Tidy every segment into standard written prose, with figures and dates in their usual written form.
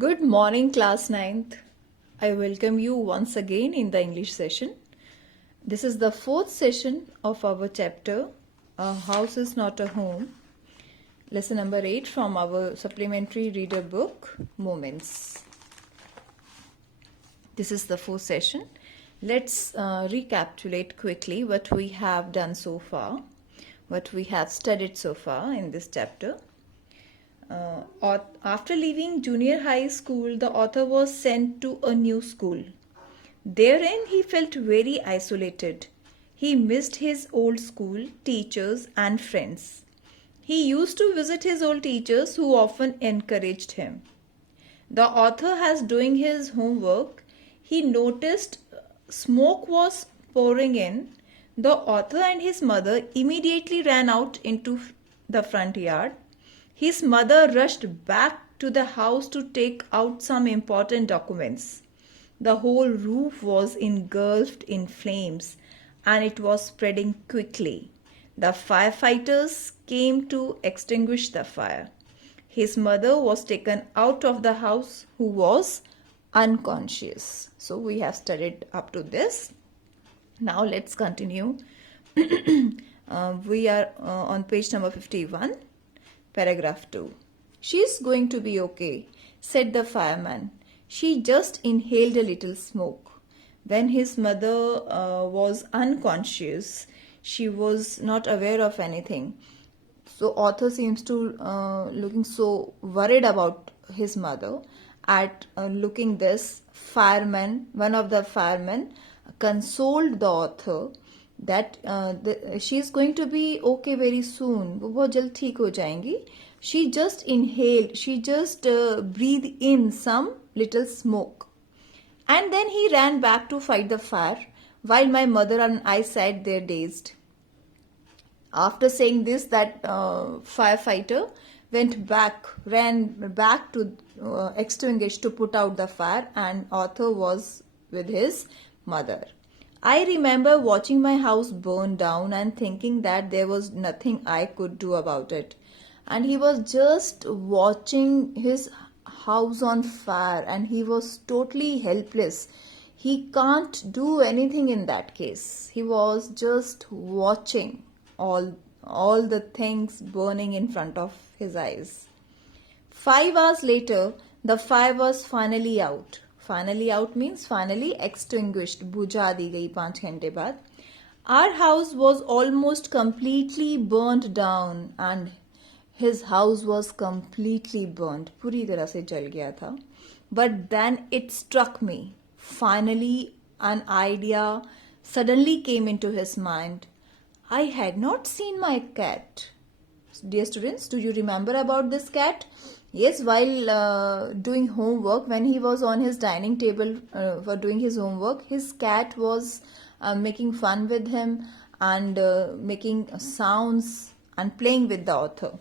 Good morning, class 9th. I welcome you once again in the English session. This is the fourth session of our chapter, A House is Not a Home, lesson number 8 from our supplementary reader book, Moments. This is the fourth session. Let's recapitulate quickly what we have done so far, what we have studied so far in this chapter. After leaving junior high school, the author was sent to a new school. Therein, he felt very isolated. He missed his old school, teachers, and friends. He used to visit his old teachers who often encouraged him. The author, as doing his homework, he noticed smoke was pouring in. The author and his mother immediately ran out into the front yard. His mother rushed back to the house to take out some important documents. The whole roof was engulfed in flames and it was spreading quickly. The firefighters came to extinguish the fire. His mother was taken out of the house, who was unconscious. So we have studied up to this. Now let's continue. We are on page number 51. Paragraph 2. She's going to be okay, said the fireman. She just inhaled a little smoke. When his mother was unconscious, she was not aware of anything. So author seems to looking so worried about his mother. At looking this, fireman, one of the firemen, consoled the author that she is going to be okay very soon. वो बहुत जल्द ठीक हो जाएंगी. She just inhaled, she just breathed in some little smoke. And then he ran back to fight the fire while my mother and I sat there dazed. After saying this, that firefighter ran back to extinguish, to put out the fire, and author was with his mother. I remember watching my house burn down and thinking that there was nothing I could do about it. And he was just watching his house on fire and he was totally helpless. He can't do anything in that case. He was just watching all the things burning in front of his eyes. 5 hours later, the fire was finally out. Finally out means finally extinguished. बुझा दी गई 5 घंटे बाद. Our house was almost completely burnt down and his house was completely burnt. पूरी तरह से जल गया था. But then it struck me. Finally, an idea suddenly came into his mind. I had not seen my cat. Dear students, do you remember about this cat? Yes, while doing homework, when he was on his dining table for doing his homework, his cat was making fun with him and making sounds and playing with the author.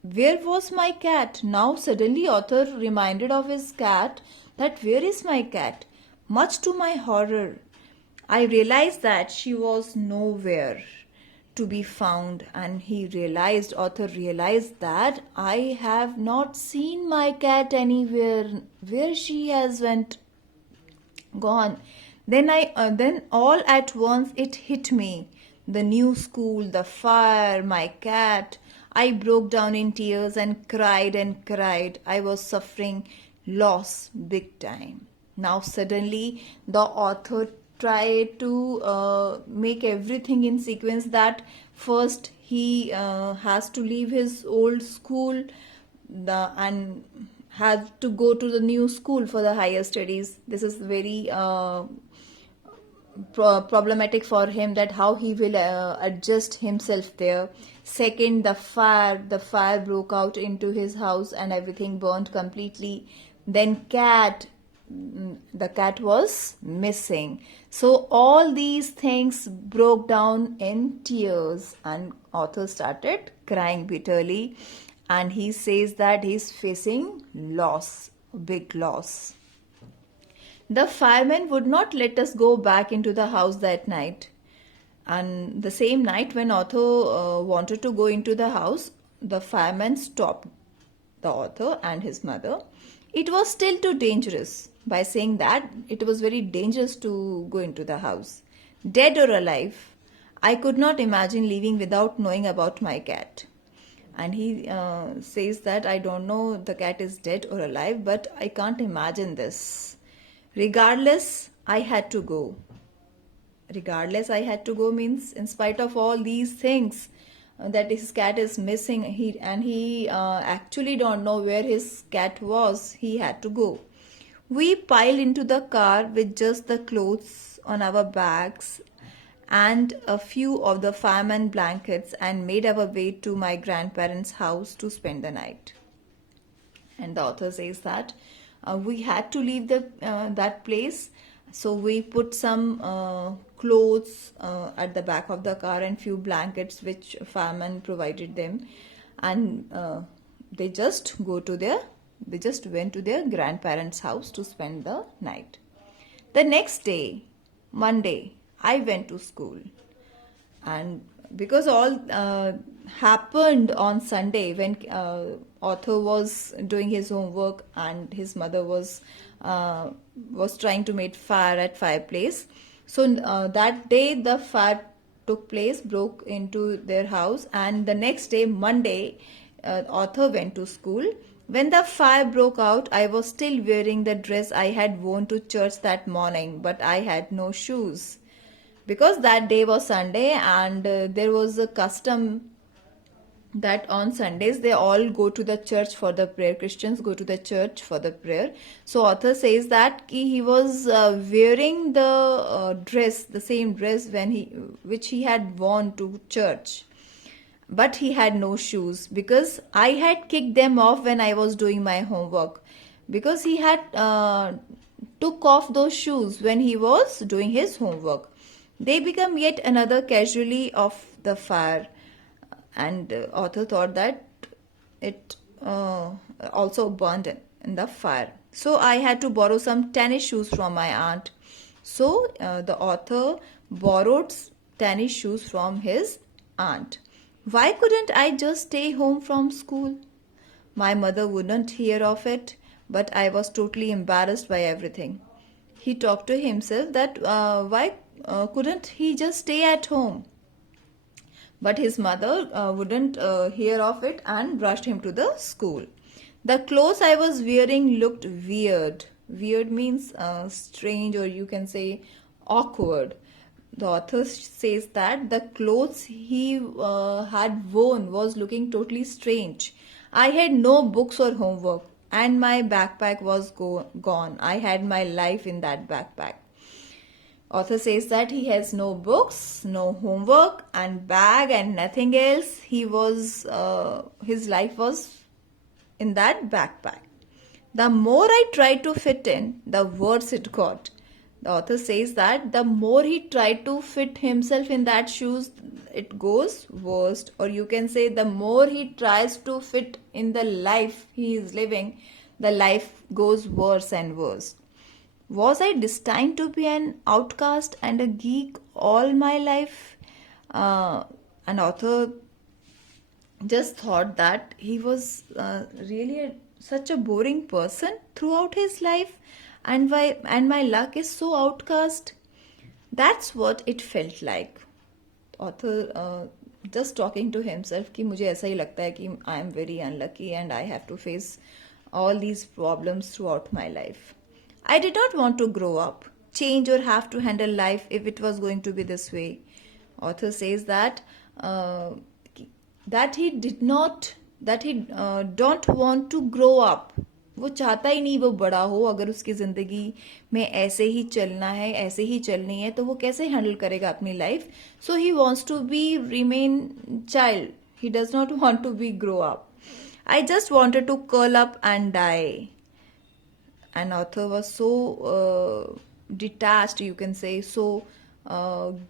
Where was my cat? Now suddenly author reminded of his cat, that where is my cat? Much to my horror, I realized that she was nowhere to be found, and author realized that I have not seen my cat anywhere. Where she has gone. Then all at once it hit me. The new school, the fire, my cat. I broke down in tears and cried and cried. I was suffering loss big time. Now suddenly the author tried to make everything in sequence, that first he has to leave his old school and has to go to the new school for the higher studies. This is very problematic for him, that how he will adjust himself there. Second, the fire broke out into his house and everything burnt completely. Then the cat was missing. So all these things broke down in tears and author started crying bitterly, and he says that he's facing loss, big loss. The fireman would not let us go back into the house that night. And the same night when author wanted to go into the house, the fireman stopped the author and his mother, it was still too dangerous, by saying that it was very dangerous to go into the house. Dead or alive, I could not imagine leaving without knowing about my cat. And he says that I don't know the cat is dead or alive, but I can't imagine this. Regardless, I had to go. Regardless, I had to go means in spite of all these things, that his cat is missing, he actually don't know where his cat was. He had to go. We piled into the car with just the clothes on our backs and a few of the fireman blankets and made our way to my grandparents' house to spend the night. And the author says that we had to leave that place, so we put some clothes at the back of the car and few blankets which fireman provided them, and they just went to their grandparents' house to spend the night. The next day, Monday, I went to school, and because all happened on Sunday when author was doing his homework and his mother was trying to make fire at fireplace. So that day the fire took place, broke into their house, and the next day, Monday, author went to school. When the fire broke out, I was still wearing the dress I had worn to church that morning, but I had no shoes. Because that day was Sunday, and there was a custom that on Sundays they all go to the church for the prayer. Christians go to the church for the prayer. So author says that he was wearing the dress, the same dress which he had worn to church. But he had no shoes because I had kicked them off when I was doing my homework. Because he had took off those shoes when he was doing his homework. They become yet another casualty of the fire, and author thought that it also burned in the fire. So I had to borrow some tennis shoes from my aunt. So the author borrowed tennis shoes from his aunt. Why couldn't I just stay home from school? My mother wouldn't hear of it, but I was totally embarrassed by everything. He talked to himself that why couldn't he just stay at home? But his mother wouldn't hear of it and rushed him to the school. The clothes I was wearing looked weird. Weird means strange, or you can say awkward. The author says that the clothes he had worn was looking totally strange. I had no books or homework, and my backpack was gone. I had my life in that backpack. Author says that he has no books, no homework, and bag, and nothing else. His life was in that backpack. The more I tried to fit in, the worse it got. The author says that the more he tried to fit himself in that shoes, it goes worst. Or you can say the more he tries to fit in the life he is living, the life goes worse and worse. Was I destined to be an outcast and a geek all my life? An author just thought that he was really such a boring person throughout his life, and my luck is so outcast. That's what it felt like. Author just talking to himself कि मुझे ऐसा ही लगता है कि I am very unlucky and I have to face all these problems throughout my life. I did not want to grow up, change, or have to handle life if it was going to be this way. Author says that he don't want to grow up. वो चाहता ही नहीं वो बड़ा हो. अगर उसकी ज़िंदगी में ऐसे ही चलना है, ऐसे ही चलनी है, तो वो कैसे हैंडल करेगा अपनी life? So he wants to remain child. He does not want to be grow up. I just wanted to curl up and die. An author was so detached, you can say, so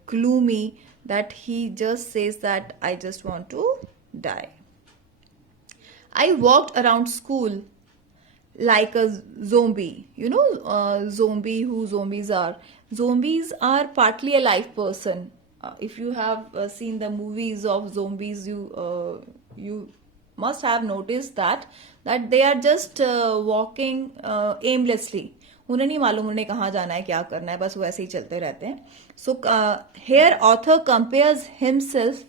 gloomy, that he just says that I just want to die. I walked around school like a zombie. You know, who zombies are. Zombies are partly a live person. If you have seen the movies of zombies, you must have noticed that they are just walking aimlessly. उन्हें नहीं मालूम उन्हें कहाँ जाना है, क्या करना है, बस वो ऐसे ही चलते रहते हैं. So here author compares himself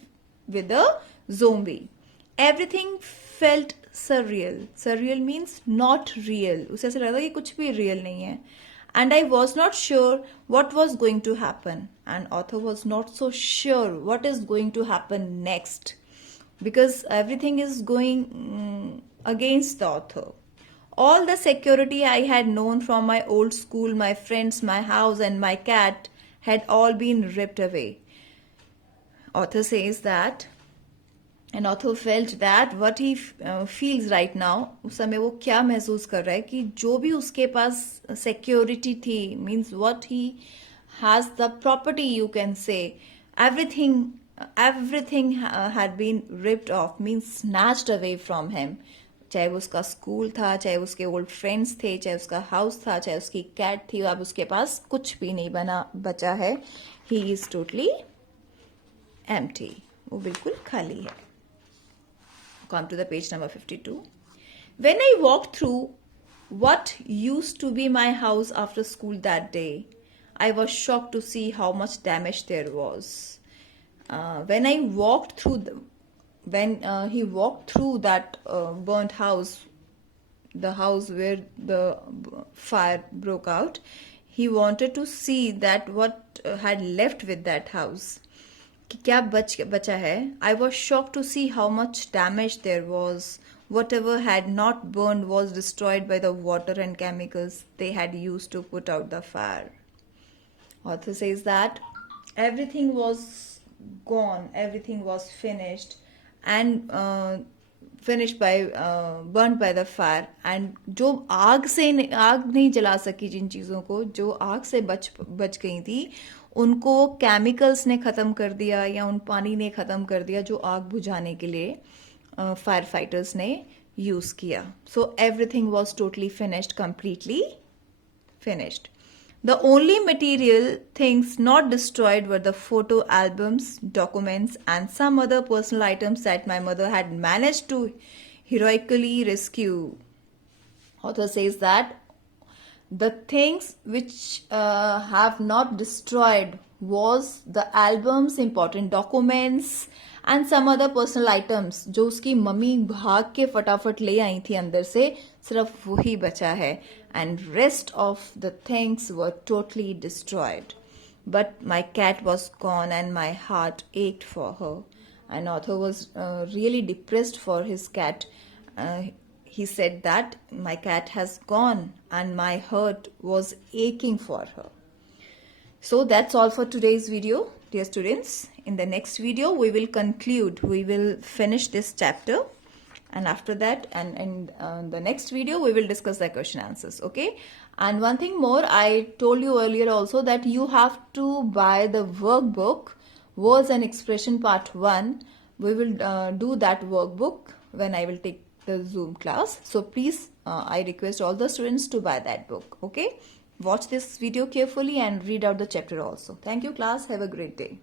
with a zombie. Everything felt surreal. Surreal means not real. उसे ऐसा लगा कि कुछ भी real नहीं है. And I was not sure what was going to happen. And author was not so sure what is going to happen next, because everything is going against the author. All the security I had known from my old school, my friends, my house, and my cat had all been ripped away. Author says that, and author felt that what he feels right now, उस समय वो क्या महसूस कर रहा है कि जो भी उसके पास security थी, means what he has the property, you can say, everything had been ripped off, means snatched away from him. चाहे वो उसका स्कूल था, चाहे उसके ओल्ड फ्रेंड्स थे, चाहे उसका हाउस था, चाहे उसकी कैट थी, अब उसके पास कुछ भी नहीं बचा है. He is totally empty. वो बिल्कुल खाली है. Come to the page number 52. When I walked through what used to be my house after school that day, I was shocked to see how much damage there was. When he walked through that burnt house, the house where the fire broke out, he wanted to see that what had left with that house. कि क्या बचा है. I was shocked to see how much damage there was. Whatever had not burned was destroyed by the water and chemicals they had used to put out the fire. Author says that everything was gone, everything was finished and burnt by the fire. And जो आग नहीं जला सकी जिन चीज़ों को, जो आग से बच गई थी, उनको केमिकल्स ने ख़त्म कर दिया या उन पानी ने ख़त्म कर दिया जो आग बुझाने के लिए फायर फाइटर्स ने यूज़ किया. So everything was totally finished, completely finished. The only material things not destroyed were the photo albums, documents, and some other personal items that my mother had managed to heroically rescue. Author says that the things which have not destroyed was the albums, important documents, and some other personal items जो उसकी mummy भाग के फटाफट ले आई थी अंदर से, सिर्फ वही बचा है. And rest of the things were totally destroyed. But my cat was gone and my heart ached for her. And author was really depressed for his cat. He said that my cat has gone and my heart was aching for her. So that's all for today's video, dear students. In the next video, we will conclude. We will finish this chapter. And after that, and in the next video, we will discuss the question answers. Okay. And one thing more, I told you earlier also that you have to buy the workbook, Words and Expression Part 1. We will do that workbook when I will take the Zoom class. So please, I request all the students to buy that book. Okay. Watch this video carefully and read out the chapter also. Thank you, class. Have a great day.